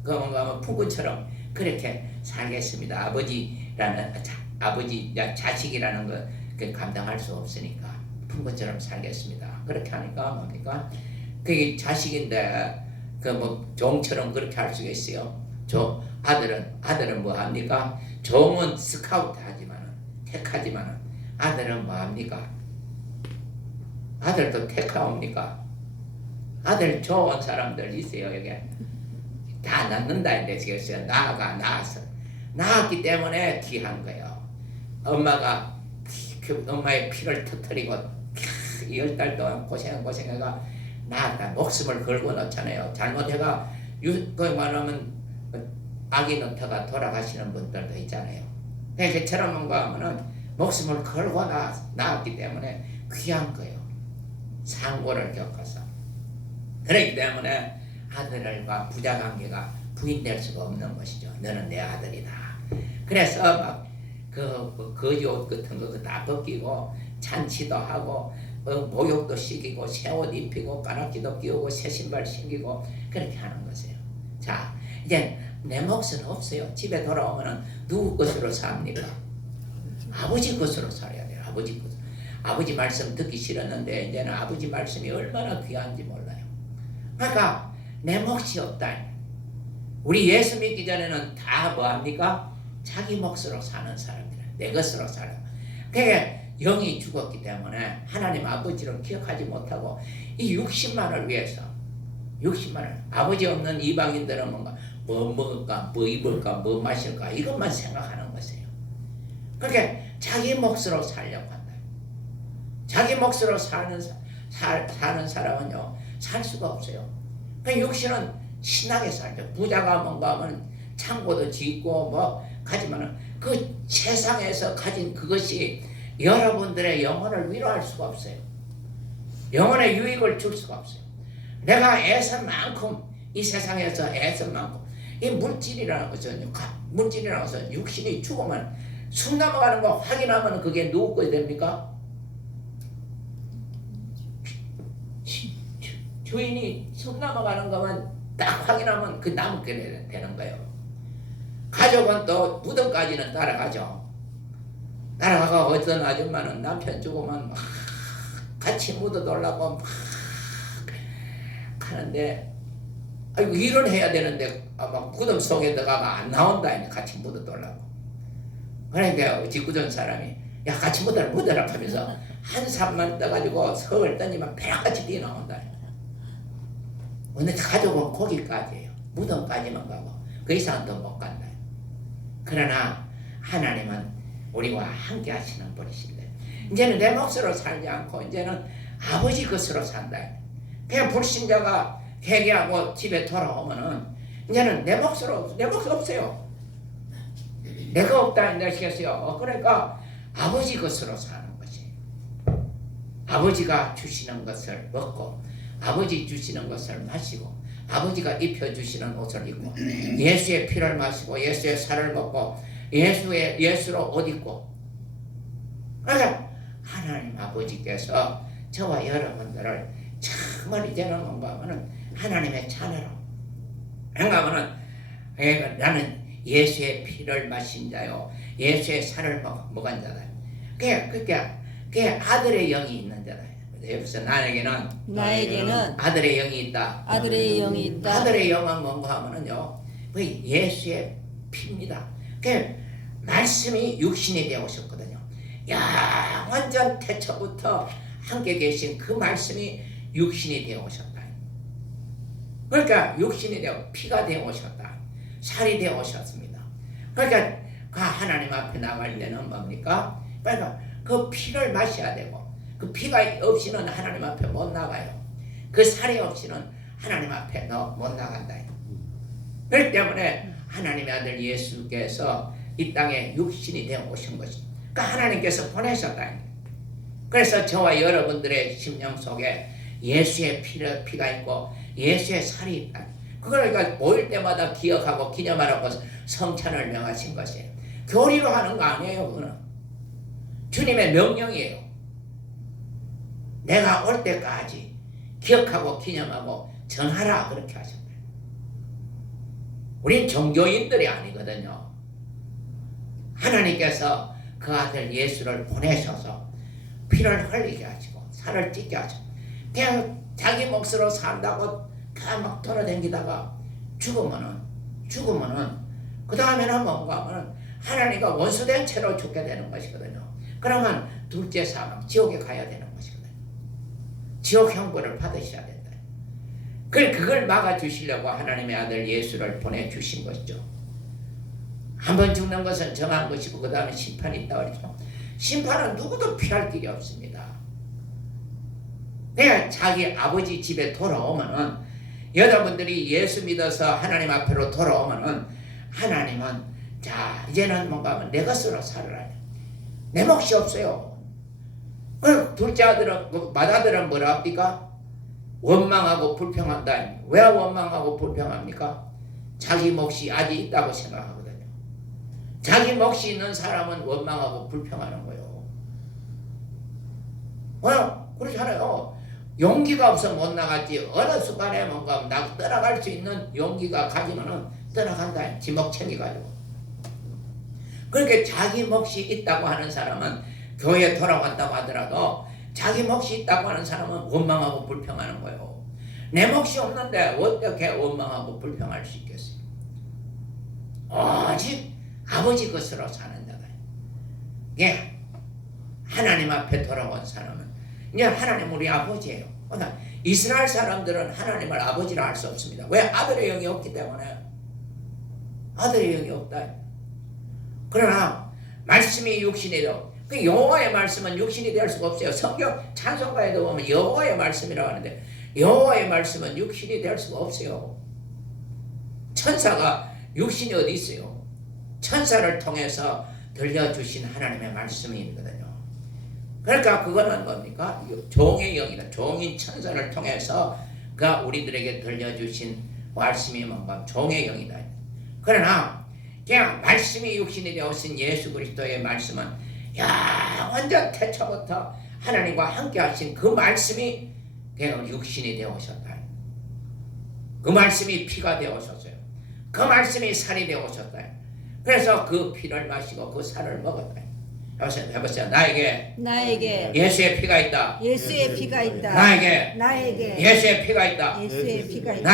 뭔가 풍군처럼 그렇게 살겠습니다. 자식이라는 거 감당할 수 없으니까 풍군처럼 살겠습니다. 그렇게 하니까 뭡니까? 그게 자식인데 그 뭐 종처럼 그렇게 할 수가 있어요. 아들은 뭐 합니까? 종은 스카우트 택하지만은 아들은 뭐 합니까? 아들도 택하옵니까? 아들 좋은 사람들 있어요. 여기 다 낳는다 인데 지금 낳았기 때문에 귀한 거예요. 엄마가 엄마의 피를 터뜨리고 10달 동안 고생해가 낳았다. 목숨을 걸고 넣잖아요. 잘못해가 그 말하면 아기 넣다가 돌아가시는 분들도 있잖아요. 그처럼 뭔가 하면은 목숨을 걸고 낳았기 때문에 귀한 거예요. 상고를 겪어서. 그렇기 때문에 아들과 부자 관계가 부인될 수가 없는 것이죠. 너는 내 아들이다. 그래서 막 거지 옷 같은 것도 다 벗기고 잔치도 하고 목욕도 시키고 새 옷 입히고 까납기도 끼우고 새 신발 신기고 그렇게 하는 것이에요. 자, 이제 내 몫은 없어요. 집에 돌아오면은 누구 것으로 삽니까? 아버지 것으로 살아야 돼요. 아버지 것. 아버지 말씀 듣기 싫었는데 이제는 아버지 말씀이 얼마나 귀한지 몰라요. 그러니까 내 몫이 없다. 우리 예수 믿기 전에는 다 뭐합니까? 자기 몫으로 사는 사람들이야. 내 것으로 살아. 그게 영이 죽었기 때문에 하나님 아버지를 기억하지 못하고 이 60만을 위해서 60만을 아버지 없는 이방인들은 뭔가 뭐 먹을까 뭐 입을까 뭐 마실까 이것만 생각하는 것이에요. 그렇게 자기 몫으로 살려고 한다. 자기 몫으로 사는 사람은요 살 수가 없어요. 그 육신은 신나게 살죠. 부자가 뭔가 하면 창고도 짓고 뭐 가지만은 그 세상에서 가진 그것이 여러분들의 영혼을 위로할 수가 없어요. 영혼의 유익을 줄 수가 없어요. 내가 애쓴 만큼 이 세상에서 애쓴 만큼 이 물질이라는 것은 육신이 죽으면 숨 넘어가는 거 확인하면 그게 누구 거 됩니까? 주인이 숨 넘어가는 것만 딱 확인하면 그 남게 되는 거예요. 가족은 또 무덤까지는 따라가죠. 따라가고 어떤 아줌마는 남편 죽으면 막 같이 묻어달라고 막 하는데 아이고 일은 해야 되는데 막 무덤 속에 들어가면 안 나온다. 같이 묻어달라고. 그러니까 짓궂은 사람이 야 같이 묻어라 하면서 한 삽만 떠가지고 석을 던지면 배같이 뛰어나온다. 근데 가족은 거기까지예요. 무덤까지만 가고 그 이상은 더 못 간다. 그러나 하나님은 우리와 함께 하시는 분이신데 이제는 내 몫으로 살지 않고 이제는 아버지 것으로 산다. 그냥 불신자가 회개하고 집에 돌아오면은 이제는 내 몫 없어요. 내가 없다 인다시겠어요. 그러니까 아버지 것으로 사는 것이. 아버지가 주시는 것을 먹고 아버지 주시는 것을 마시고 아버지가 입혀주시는 옷을 입고 예수의 피를 마시고 예수의 살을 먹고 예수로 옷 입고 그러니까 하나님 아버지께서 저와 여러분들을 정말 이제는 뭔가 하면은 하나님의 자녀로 그런가 하면은 나는 예수의 피를 마신 자요 예수의 살을 먹은 자다. 그게 아들의 영이 있는 자다. 여기서 나에게는 아들의 영이 있다. 아들의 영이 있다. 아들의 영은 뭔가 하면은요, 그 예수의 피입니다. 그 말씀이 육신이 되어 오셨거든요. 완전 태초부터 함께 계신 그 말씀이 육신이 되어 오셨다. 그러니까 육신이 되어 피가 되어 오셨다. 살이 되어 오셨습니다. 그러니까 그 하나님 앞에 나갈 때는 뭡니까? 그러니까 그 피를 마셔야 되고 그 피가 없이는 하나님 앞에 못 나가요. 그 살이 없이는 하나님 앞에 못 나간다. 그렇기 때문에 하나님의 아들 예수께서 이 땅에 육신이 되어 오신 것입니다. 그러니까 하나님께서 보내셨다. 그래서 저와 여러분들의 심령 속에 예수의 피가 있고 예수의 살이 있다. 그걸 그러니까 모일 때마다 기억하고 기념하라고 성찬을 명하신 것이에요. 교리로 하는 거 아니에요. 그거는 주님의 명령이에요. 내가 올 때까지 기억하고 기념하고 전하라 그렇게 하셨다. 우린 종교인들이 아니거든요. 하나님께서 그 아들 예수를 보내셔서 피를 흘리게 하시고 살을 찢게 하시고 그냥 자기 몫으로 산다고 막 돌아다니다가 죽으면은 그 다음에는 뭔가 하면은 하나님과 원수된 채로 죽게 되는 것이거든요. 그러면 둘째 사망 지옥에 가야 되는 것이거든요. 지옥 형벌을 받으셔야 된다. 그걸 막아주시려고 하나님의 아들 예수를 보내주신 것이죠. 한 번 죽는 것은 정한 것이고 그 다음에 심판이 있다고 그랬죠. 심판은 누구도 피할 길이 없습니다. 내가 자기 아버지 집에 돌아오면은, 여러분들이 예수 믿어서 하나님 앞으로 돌아오면은, 하나님은 자 이제는 뭔가 내 것으로 살아라. 내 몫이 없어요. 둘째 아들은, 맏아들은 뭐라 합니까? 원망하고 불평한다. 왜 원망하고 불평합니까? 자기 몫이 아직 있다고 생각하거든요. 자기 몫이 있는 사람은 원망하고 불평하는 거예요. 그렇잖아요. 용기가 없어 못 나갔지. 어느 순간에 뭔가 떠나갈 수 있는 용기가 가지면은 떠나간다. 지 몫 챙겨가지고. 그렇게 자기 몫이 있다고 하는 사람은, 교회에 돌아왔다고 하더라도 자기 몫이 있다고 하는 사람은 원망하고 불평하는 거예요. 내 몫이 없는데 어떻게 원망하고 불평할 수 있겠어요? 오직 아버지 것으로 사는 자가. 예, 하나님 앞에 돌아온 사람은 이제 하나님 우리 아버지예요. 그러나 이스라엘 사람들은 하나님을 아버지라 할 수 없습니다. 왜? 아들의 영이 없기 때문에. 아들의 영이 없다. 그러나 말씀이 육신이 되어, 그 여호와의 말씀은 육신이 될 수가 없어요. 성경 찬송가에도 보면 여호와의 말씀이라고 하는데, 여호와의 말씀은 육신이 될 수가 없어요. 천사가 육신이 어디 있어요? 천사를 통해서 들려주신 하나님의 말씀이거든요. 그러니까 그거는 뭡니까? 종의 영이다. 종인 천사를 통해서 그가 우리들에게 들려주신 말씀이 뭔가 종의 영이다. 그러나 그냥 말씀이 육신이 되어신 예수 그리스도의 말씀은 완전 태초부터 하나님과 함께 하신 그 말씀이 그냥 육신이 되어오셨다. 그 말씀이 피가 되어오셨어요. 그 말씀이 살이 되어오셨다. 그래서 그 피를 마시고 그 살을 먹었다. 해보세요. 나에게 예수의 피가 있다. 예수의 피가 있다. 나에게 예수의 피가 있다. 예수의 피가 있다.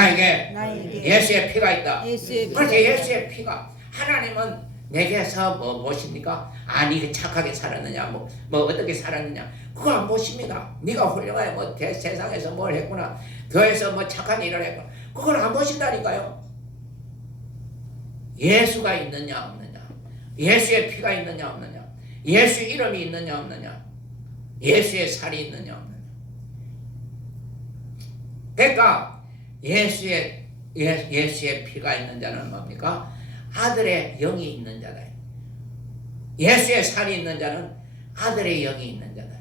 나에게 예수의 피가 있다. 예수의 피가 그렇지, 예수의 피가. 하나님은 내게서 뭐 보십니까? 네가 착하게 살았느냐, 뭐 어떻게 살았느냐, 그거 안 보십니다. 네가 훌륭하게 뭐 세상에서 뭘 했구나, 교회에서 뭐 착한 일을 했구나, 그걸 안 보신다니까요. 예수가 있느냐 없느냐, 예수의 피가 있느냐 없느냐, 예수 이름이 있느냐 없느냐, 예수의 살이 있느냐 없느냐. 그러니까 예수의 피가 있는 자는 뭡니까? 아들의 영이 있는 자다. 예수의 살이 있는 자는 아들의 영이 있는 자다.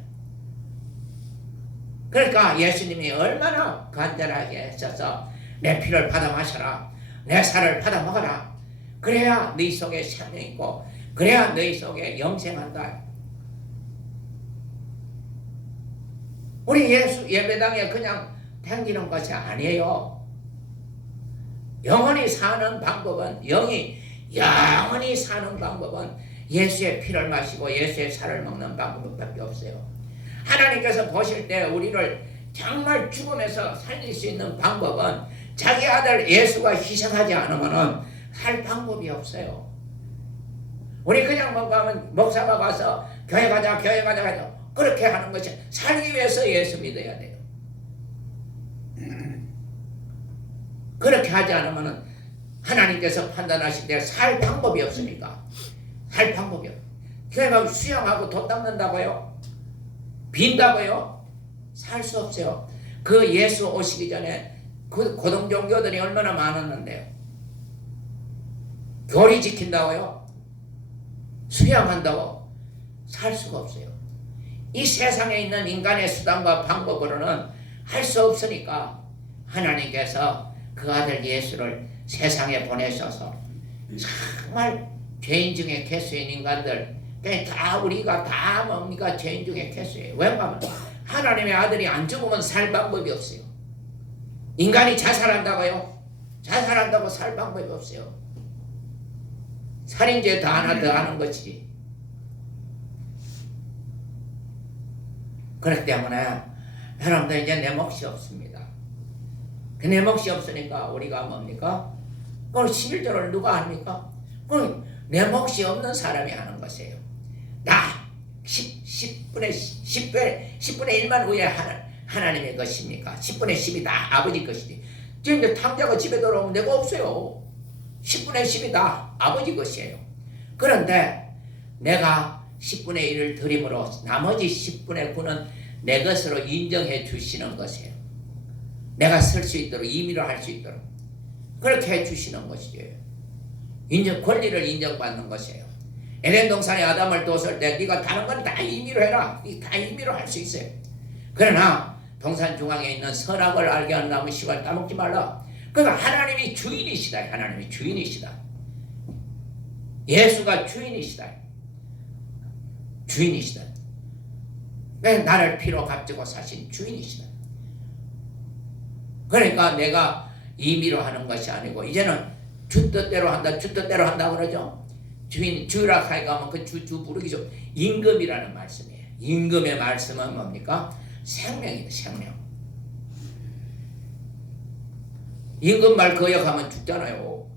그러니까 예수님이 얼마나 간절하게 하셔서 내 피를 받아 마셔라, 내 살을 받아 먹어라, 그래야 네 속에 생명이 있고 그래야 네 속에 영생한다. 우리 예수 예배당에 그냥 댕기는 것이 아니에요. 영원히 사는 방법은, 영원히 사는 방법은 예수의 피를 마시고 예수의 살을 먹는 방법밖에 없어요. 하나님께서 보실 때 우리를 정말 죽음에서 살릴 수 있는 방법은 자기 아들 예수가 희생하지 않으면 할 방법이 없어요. 우리 그냥 뭔가 하면 목사가 가서 교회 가자 해서 그렇게 하는 것이, 살기 위해서 예수 믿어야 돼요. 그렇게 하지 않으면 하나님께서 판단하실 때 살 방법이 없으니까. 살 방법이 없어요. 교회 가면 수영하고 돈 닦는다고요? 빈다고요? 살 수 없어요. 그 예수 오시기 전에 그 고등종교들이 얼마나 많았는데요. 교리 지킨다고요? 수양한다고? 살 수가 없어요. 이 세상에 있는 인간의 수단과 방법으로는 할 수 없으니까 하나님께서 그 아들 예수를 세상에 보내셔서 정말 죄인 중에 개수인 인간들, 다 우리가 다 뭡니까? 죄인 중에 개수예요. 왜냐하면 하나님의 아들이 안 죽으면 살 방법이 없어요. 인간이 자살한다고요? 자살한다고 살 방법이 없어요. 살인죄 더 하나 더 하는 것이지. 그렇기 때문에 여러분들 이제 내 몫이 없습니다. 그 내 몫이 없으니까 우리가 뭡니까? 그걸 11조를 누가 합니까? 그건 내 몫이 없는 사람이 하는 것이에요. 나 10분의 1만 후에 하나님의 것입니까? 10분의 10이 다 아버지 것이지. 지금 이제 탕자가 집에 들어오면 내가 없어요. 10분의 10이 다 아버지 것이에요. 그런데 내가 10분의 1을 드림으로 나머지 10분의 9는 내 것으로 인정해 주시는 것이에요. 내가 쓸 수 있도록, 임의로 할 수 있도록 그렇게 해 주시는 것이에요. 권리를 인정받는 것이에요. 에덴 동산에 아담을 뒀을 때 네가 다른 건 다 임의로 해라. 다 임의로 할 수 있어요. 그러나 동산 중앙에 있는 선악을 알게 하는 나무 씨발 따먹지 말라. 그러니까 하나님이 주인이시다. 하나님이 주인이시다. 예수가 주인이시다. 주인이시다. 나를 피로 값지고 사신 주인이시다. 그러니까 내가 임의로 하는 것이 아니고 이제는 주 뜻대로 한다. 주 뜻대로 한다 그러죠. 주인 주라 하니까 하면 그 주 부르기죠. 임금이라는 말씀이에요. 임금의 말씀은 뭡니까? 생명이다. 생명. 임금 말 거역하면 죽잖아요.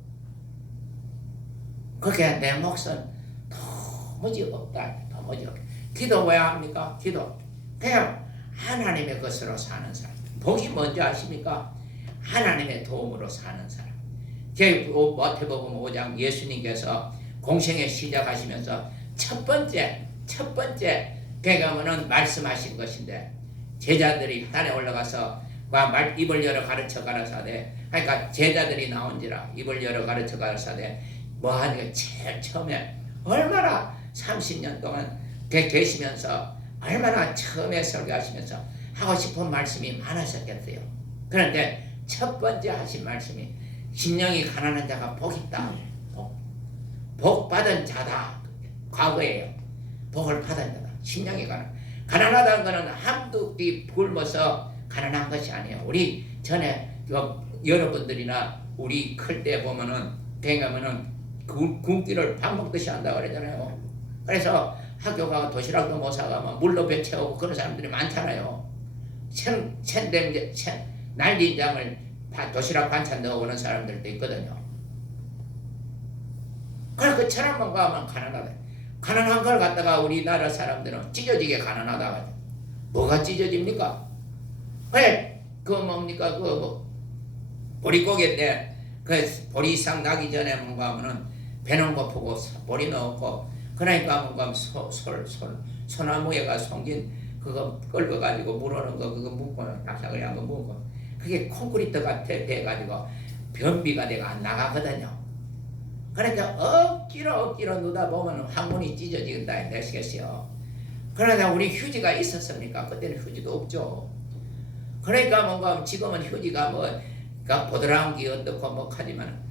그렇게 내 몫은 도무지 없다. 도무지 없다. 기도 왜 합니까? 기도. 그냥 하나님의 것으로 사는 사람. 복이 뭔지 아십니까? 하나님의 도움으로 사는 사람. 마태복음 5장 예수님께서 공생애 시작하시면서 첫 번째 배가면은 말씀하신 것인데 제자들이 산에 올라가서 입을 열어 가르쳐 가라사대. 그러니까 제자들이 나온지라 입을 열어 가르쳐 가라사대. 뭐 하니까 제일 처음에 얼마나 30년 동안 계시면서 얼마나 처음에 설교하시면서 하고 싶은 말씀이 많으셨겠어요. 그런데 첫 번째 하신 말씀이 심령이 가난한 자가 복 있다. 복 받은 자다. 과거예요. 복을 받은 자다. 심령이 가난하다는 것은 한두 끼 굶어서 가난한 것이 아니에요. 우리 전에 여러분들이나 우리 클 때 보면은 배가면은 굶기를 밥 먹듯이 한다고 그러잖아요. 그래서 학교 가서 도시락도 못 사가면 물로 배 채우고 그런 사람들이 많잖아요. 날린 장을 도시락 반찬 넣어오는 사람들도 있거든요. 그래서 그처럼 뭔가 하면 가난하다. 가난한 걸 갖다가 우리나라 사람들은 찢어지게 가난하다 하죠. 뭐가 찢어집니까? 왜? 뭡니까? 보리고개 때 보리상 나기 전에 뭔가 하면은 배는 고프고 보리 넣고 그러니까 뭔가 소나무에가 송진 그거 끓여가지고 물어는 거 그거 묻고 낙상을 한 거 묻고 그게 콘크리트가 돼가지고 변비가 돼가 안 나가거든요. 그러니까 억지로 누다 보면 항문이 찢어진다 내시겠어요. 그러나 우리 휴지가 있었습니까? 그때는 휴지도 없죠. 그러니까 뭔가 지금은 휴지가 그러니까 보드라운 게 어떻고 뭐 하지만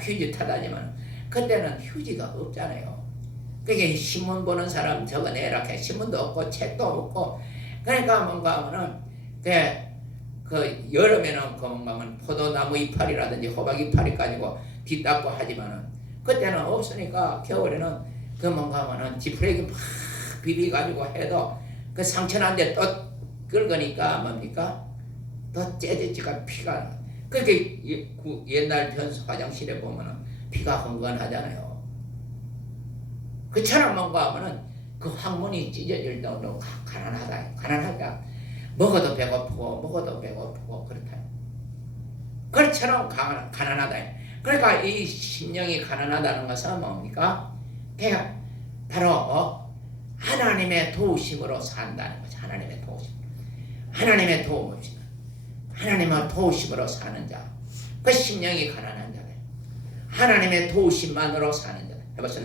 휴지 타다지만 그때는 휴지가 없잖아요. 그게 신문 보는 사람 적어내라 해 신문도 없고 책도 없고 그러니까 뭔가 하면은 그 여름에는 뭔가 하면 포도나무 이파리라든지 호박 이파리 가지고 뒤닦고 하지만은 그때는 없으니까 겨울에는 그 뭔가 하면은 지푸레기 막 비비가지고 해도 그 상처난데 또 긁으니까 뭡니까? 또 째지지가 피가 그렇게 옛날 변수 화장실에 보면은 피가 흥건하잖아요. 그처럼 뭔가 하면은 그 항문이 찢어질 정도로 가난하다. 먹어도 배고프고 그렇다. 그처럼 가난하다. 그러니까 이 심령이 가난하다는 것은 뭡니까? 그냥 바로 하나님의 도우심으로 산다는 거죠. 하나님의 도우심. 하나님의 도우심. 하나님의 도우심으로 사는 자. 그 심령이 가난한 자다. 하나님의 도우심만으로 사는 자다. 해보세요.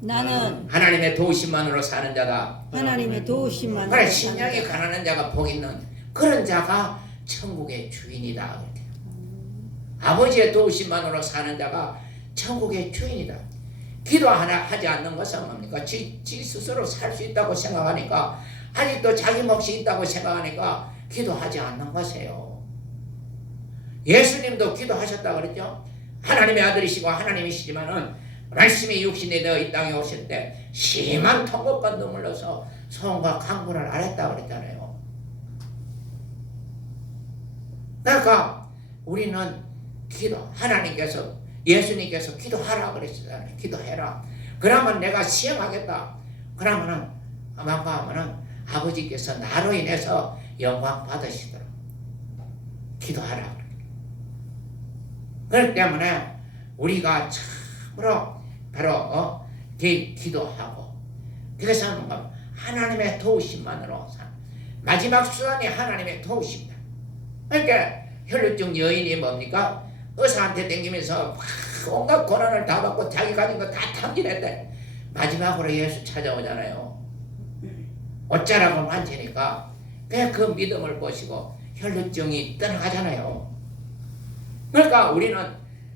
나는 하나님의 도우심만으로 사는 자다. 하나님의 도우심만으로 그래 심령이 가난한 자가 복 있는 그런 자가 천국의 주인이다. 그렇게. 아버지의 도우심만으로 사는 자가 천국의 주인이다. 기도 하나 하지 않는 것은 뭡니까? 지 스스로 살 수 있다고 생각하니까 아직도 자기 몫이 있다고 생각하니까 기도하지 않는 것이에요. 예수님도 기도하셨다고 그랬죠. 하나님의 아들이시고 하나님이시지만은 말씀이 육신이 되어 이 땅에 오실 때 심한 통곡과 눈물로 소원과 간구를 앓았다고 그랬잖아요. 그러니까 우리는 하나님께서 예수님께서 기도하라 그랬잖아요. 기도해라. 그러면 내가 시행하겠다. 그러면은 아버지께서 나로 인해서 영광 받으시도록 기도하라. 그렇기 때문에 우리가 참으로 바로 기도하고 그래서 뭔가 하나님의 도우심만으로 마지막 수단이 하나님의 도우심이다. 그러니까 혈루증 여인이 뭡니까? 의사한테 댕기면서 온갖 고난을 다 받고 자기 가진 거 다 탐진했대. 마지막으로 예수 찾아오잖아요. 어쩌라고 만지니까 그 믿음을 보시고 혈루증이 떠나가잖아요. 그러니까 우리는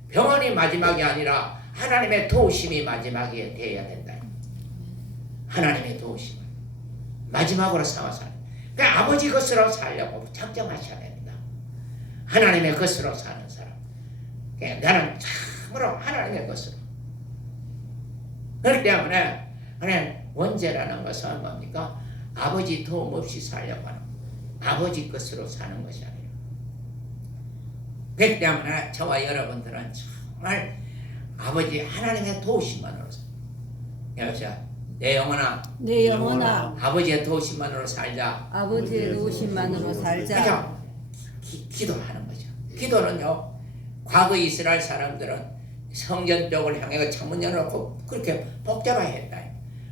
병원이 마지막이 아니라 하나님의 도우심이 마지막이 되어야 된다. 하나님의 도우심 마지막으로 삼아서 그러니까 아버지 것으로 살려고 작정하셔야 됩니다. 하나님의 것으로 사는 사람. 그러니까 나는 참으로 하나님의 것으로. 그렇기 때문에 원죄라는 것은 뭡니까? 아버지 도움 없이 살려고 하는 아버지 것으로 사는 것이 아니에요. 그렇기 때문에 저와 여러분들은 정말 아버지 하나님의 도우심만으로 여보세요. 내 영혼아 아버지의 도우심만으로 살자. 아버지의 도우심만으로 살자. 그죠? 기도하는 거죠. 기도는요, 과거 이스라엘 사람들은 성전 쪽을 향해 창문 열어놓고 그렇게 복잡하게 했다.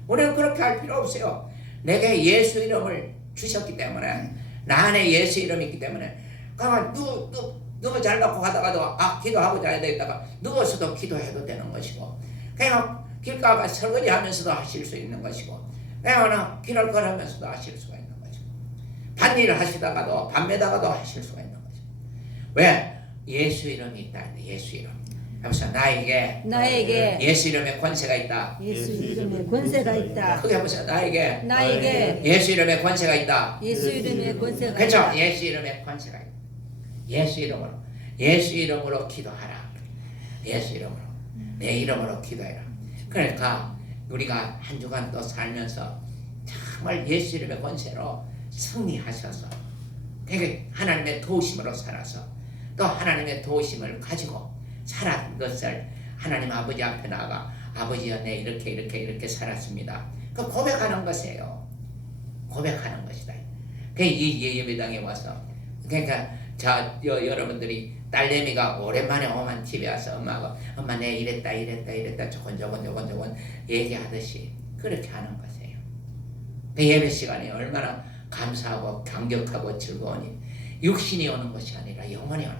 우리는 그렇게 할 필요 없어요. 내게 예수 이름을 주셨기 때문에, 나 안에 예수 이름이 있기 때문에, 그러면 누워 잘 놓고 가다가도 기도하고 자야 되겠다가 누워서도 기도해도 되는 것이고, 그냥 길가가 설거지 하면서도 하실 수 있는 것이고, 그냥 길을 걸으면서도 하실 수가 있는 것이고, 밭일을 하시다가도 밤에다가도 하실 수가 있는 것이고. 왜? 예수 이름이 있다. 예수 이름. 해보세요. 나에게 예수 이름의 권세가 있다. 예수 이름의 권세가 있다. 크게 해보세요. 나에게 예수 이름의 권세가 있다. 예수 이름의 권세가 그렇죠? 있다. 예수 이름의 권세가 있다. 예수 이름으로 기도하라. 예수 이름으로 내 이름으로 기도해라. 그러니까 우리가 한 주간 또 살면서 정말 예수 이름의 권세로 승리하셔서 되게 하나님의 도우심으로 살아서 또 하나님의 도우심을 가지고 살았던 것을 하나님 아버지 앞에 나가 아버지여 내 이렇게 살았습니다. 그 고백하는 것이에요. 고백하는 것이다. 이 예배당에 와서 그러니까 여러분들이 딸내미가 오랜만에 오면 집에 와서 엄마 내 이랬다 저건 얘기하듯이 그렇게 하는 것이에요. 그 예배 시간이 얼마나 감사하고 감격하고 즐거우니 육신이 오는 것이 아니라 영혼이 오는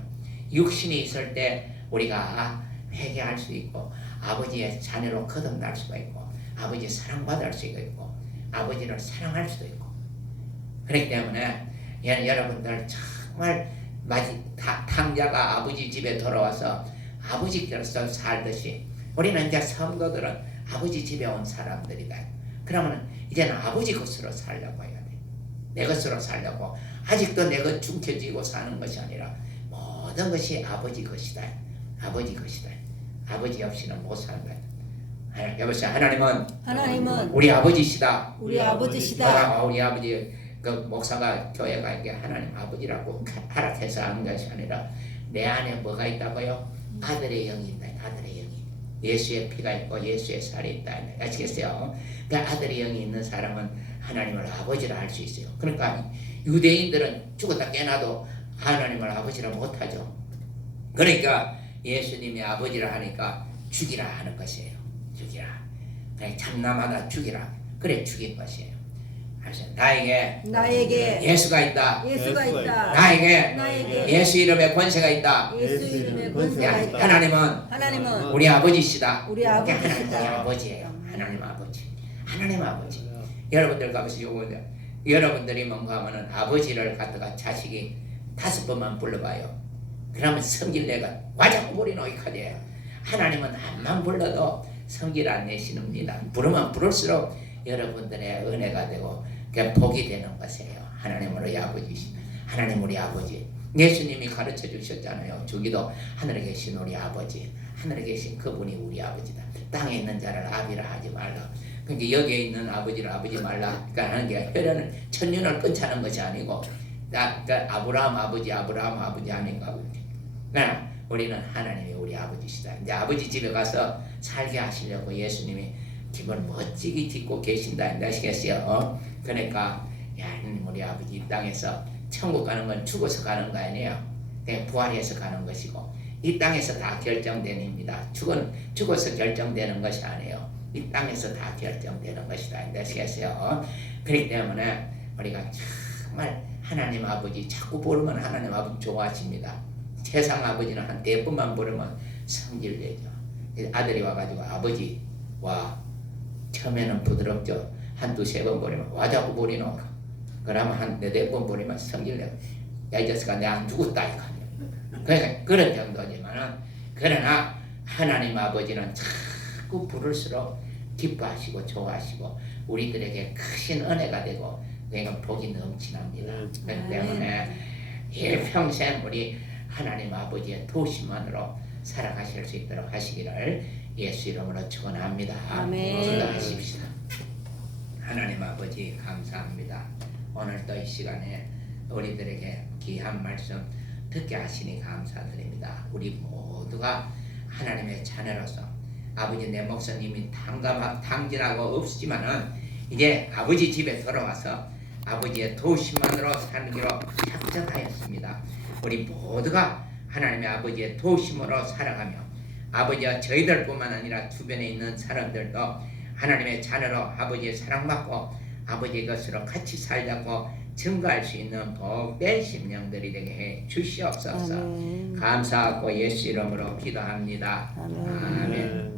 육신이 있을 때 우리가 회개할 수 있고 아버지의 자녀로 거듭날 수가 있고 아버지 사랑받을 수가 있고 아버지를 사랑할 수도 있고 그렇기 때문에 여러분들 정말 탕자가 아버지 집에 돌아와서 아버지께서 살듯이 우리는 이제 성도들은 아버지 집에 온 사람들이다. 그러면 이제는 아버지 것으로 살려고 해야 돼. 내 것으로 살려고 아직도 내 것 중켜지고 사는 것이 아니라 모든 것이 아버지 것이다. 아버지 것이다. 아버지 없이는 못 산다. 여보세요. 하나님은 우리 아버지시다. 우리 아버지시다. 우리 아버지 그 목사가 교회가 이게 하나님 아버지라고 하락해서 하는 것이 아니라 내 안에 뭐가 있다고요? 아들의 영이 있다. 아들의 영이. 예수의 피가 있고 예수의 살이 있다. 아시겠어요? 그 아들의 영이 있는 사람은 하나님을 아버지라 할 수 있어요. 그러니까 유대인들은 죽었다 깨나도 하나님을 아버지라 못하죠. 그러니까 예수님이 아버지라 하니까 죽이라 하는 것이에요. 죽이라. 그냥 참남하다 죽이라. 그래 죽인 것이에요. 나에게 예수가 있다. 나에게 예수 이름의 권세가 있다. 하나님은 우리 아버지시다. 하나님 아버지예요. 하나님 아버지. 여러분들 가보시죠. 여러분들이 뭔가 하면은 아버지를 갖다가 자식이 5번만 불러봐요. 그러면 성질 내가 와자고 부리 노익하대요. 하나님은 한만 불러도 성질 안 내시는니다. 부르면 부를수록 여러분들의 은혜가 되고 복이 되는 것이에요. 하나님 우리 아버지. 하나님 우리 아버지. 예수님이 가르쳐 주셨잖아요. 주기도 하늘에 계신 우리 아버지. 하늘에 계신 그분이 우리 아버지다. 땅에 있는 자를 아비라 하지 말라. 그러니까 여기에 있는 아버지를 아버지 말라. 그러니까 하는 게 혈연을 천륜을 끊자는 것이 아니고 그러니까 아브라함 아버지 아닌가. 그러니까 우리는 하나님이 우리 아버지시다. 이제 아버지 집에 가서 살게 하시려고 예수님이 집을 멋지게 짓고 계신다. 아시겠어요? 그러니까 하나님 우리 아버지 이 땅에서 천국 가는 건 죽어서 가는 거 아니에요. 그냥 부활해서 가는 것이고 이 땅에서 다 결정된 일입니다. 죽어서 결정되는 것이 아니에요. 이 땅에서 다 결정되는 것이다. 이 뜻이겠어요. 그렇기 때문에 우리가 정말 하나님 아버지 자꾸 부르면 하나님 아버지 좋아하십니다. 세상 아버지는 한 4번만 부르면 성질내죠. 아들이 와가지고 아버지 와 처음에는 부드럽죠. 한두 세 번 부르면 와 자꾸 부리노. 그러면 한 4번 부르면 성질내고 야 이 자식아 내가 안 죽었다 이거. 그러니까 그런 정도지만은 그러나 하나님 아버지는 자꾸 부를수록 기뻐하시고 좋아하시고 우리들에게 크신 은혜가 되고 그러니까 복이 넘치납니다. 그렇기 때문에 일평생 우리 하나님 아버지의 도심만으로 살아가실 수 있도록 하시기를 예수 이름으로 축원합니다. 아멘. 기도하십시다. 하나님 아버지 감사합니다. 오늘 또 이 시간에 우리들에게 귀한 말씀 듣게 하시니 감사드립니다. 우리 모두가 하나님의 자녀로서 아버지 내 목사님이 당진하고 없지만은 이제 아버지 집에 돌아와서 아버지의 도심만으로 살기로 작정하였습니다. 우리 모두가 하나님의 아버지의 도심으로 살아가며 아버지와 저희들뿐만 아니라 주변에 있는 사람들도 하나님의 자녀로 아버지의 사랑받고 아버지의 것으로 같이 살자고 증거할 수 있는 복된 심령들이 되게 해 주시옵소서. 감사하고 예수 이름으로 기도합니다. 아멘.